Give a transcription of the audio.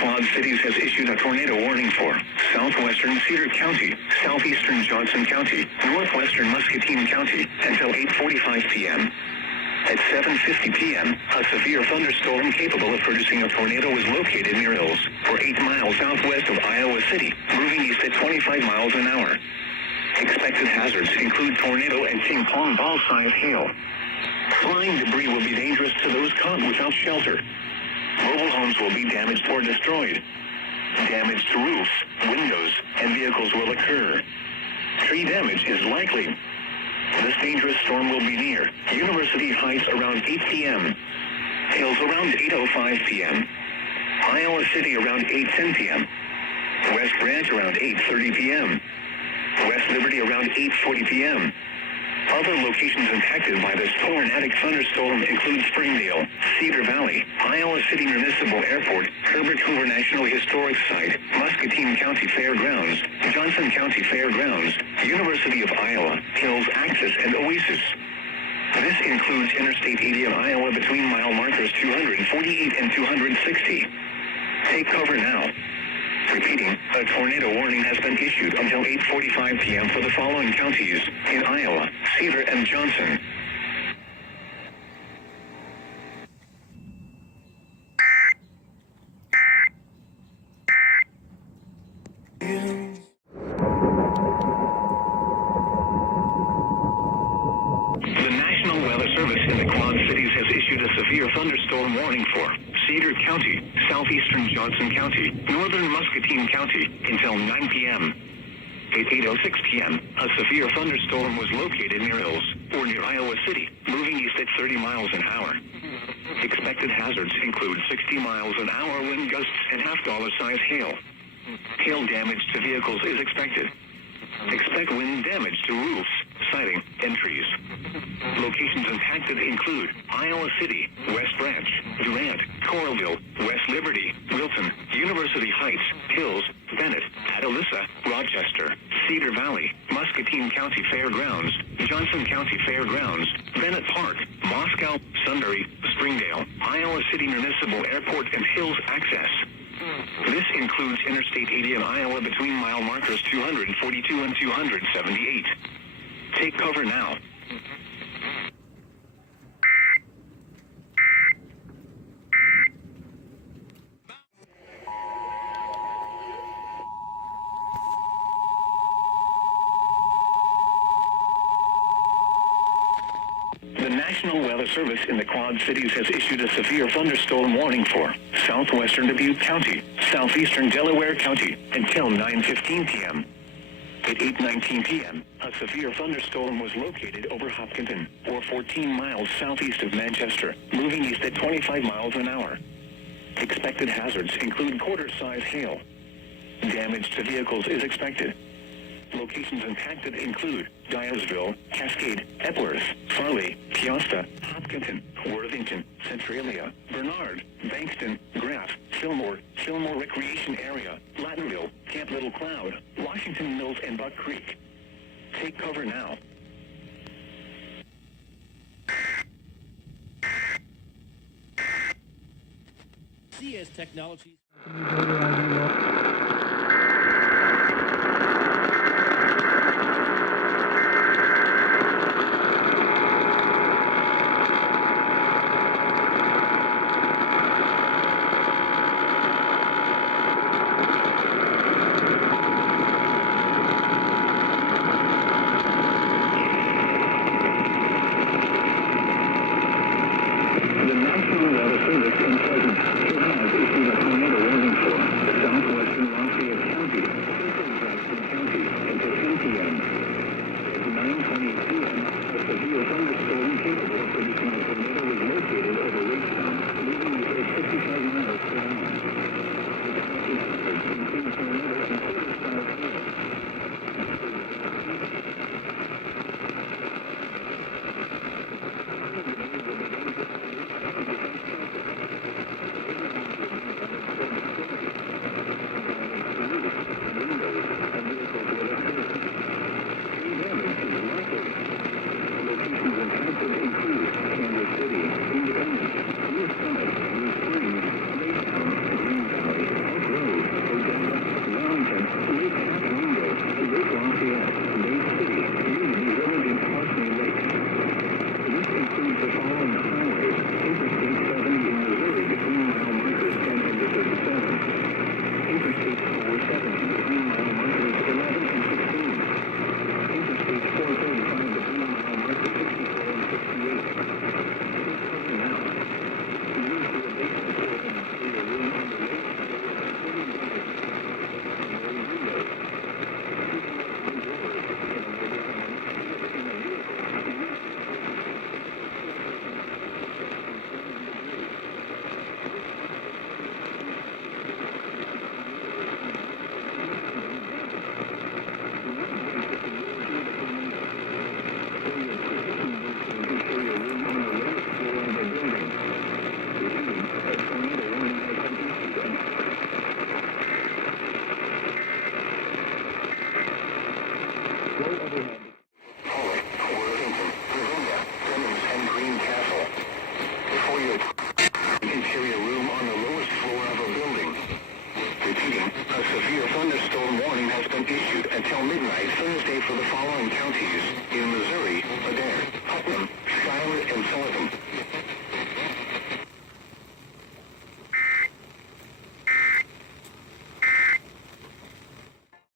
Quad Cities has issued a tornado warning for southwestern Cedar County, southeastern Johnson County, northwestern Muscatine County until 8:45 p.m. At 7:50 p.m., a severe thunderstorm capable of producing a tornado was located near Hills, 8 miles southwest of Iowa City, moving east at 25 miles an hour. Expected hazards include tornado and ping pong ball-sized hail. Flying debris will be dangerous to those caught without shelter. Mobile homes will be damaged or destroyed. Damage to roofs, windows, and vehicles will occur. Tree damage is likely. This dangerous storm will be near University Heights around 8 p.m. Hills around 8:05 p.m. Iowa City around 8:10 p.m. West Branch around 8:30 p.m. West Liberty around 8:40 p.m. Other locations impacted by this tornadic thunderstorm include Springdale, Cedar Valley, Iowa City Municipal Airport, Herbert Hoover National Historic Site, Muscatine County Fairgrounds, Johnson County Fairgrounds, University of Iowa, Hills Access, and Oasis. This includes Interstate 80 in Iowa between mile markers 248 and 260. Take cover now. Repeating, a tornado warning has been issued until 8:45 p.m. for the following counties in Iowa, Cedar, and Johnson. The National Weather Service in the Quad Cities has issued a severe thunderstorm warning for Cedar County, southeastern Johnson County, northern Muscatine County until 9 p.m. At 8:06 p.m., a severe thunderstorm was located near Hills, or near Iowa City, moving east at 30 miles an hour. Expected hazards include 60 miles an hour wind gusts and half-dollar-size hail. Hail damage to vehicles is expected. Expect wind damage to roofs, siding, and trees. Locations impacted include Iowa City, West Branch, Durant, Coralville, West Liberty, Wilton, University Heights, Hills, Bennett, Atalissa, Rochester, Cedar Valley, Muscatine County Fairgrounds, Johnson County Fairgrounds, Bennett Park, Moscow, Sunbury, Springdale, Iowa City Municipal Airport, and Hills Access. This includes Interstate 80 in Iowa between mile markers 242 and 278. Take cover now. The National Weather Service in the Quad Cities has issued a severe thunderstorm warning for southwestern Dubuque County, southeastern Delaware County until 9:15 p.m. At 8:19 p.m., a severe thunderstorm was located over Hopkinton, or 14 miles southeast of Manchester, moving east at 25 miles an hour. Expected hazards include quarter-size hail. Damage to vehicles is expected. Locations impacted include Dyersville, Cascade, Epworth, Farley, Peosta, Hopkinton, Worthington, Centralia, Bernard, Bankston, Graff, Fillmore, Fillmore Recreation Area, Lattonville, Camp Little Cloud, Washington Mills, and Buck Creek. Take cover now. EAS Technologies. The National Weather Service in Pleasant Hill has issued a tornado warning for the southwest until midnight Thursday for the following counties: in Missouri, Adair,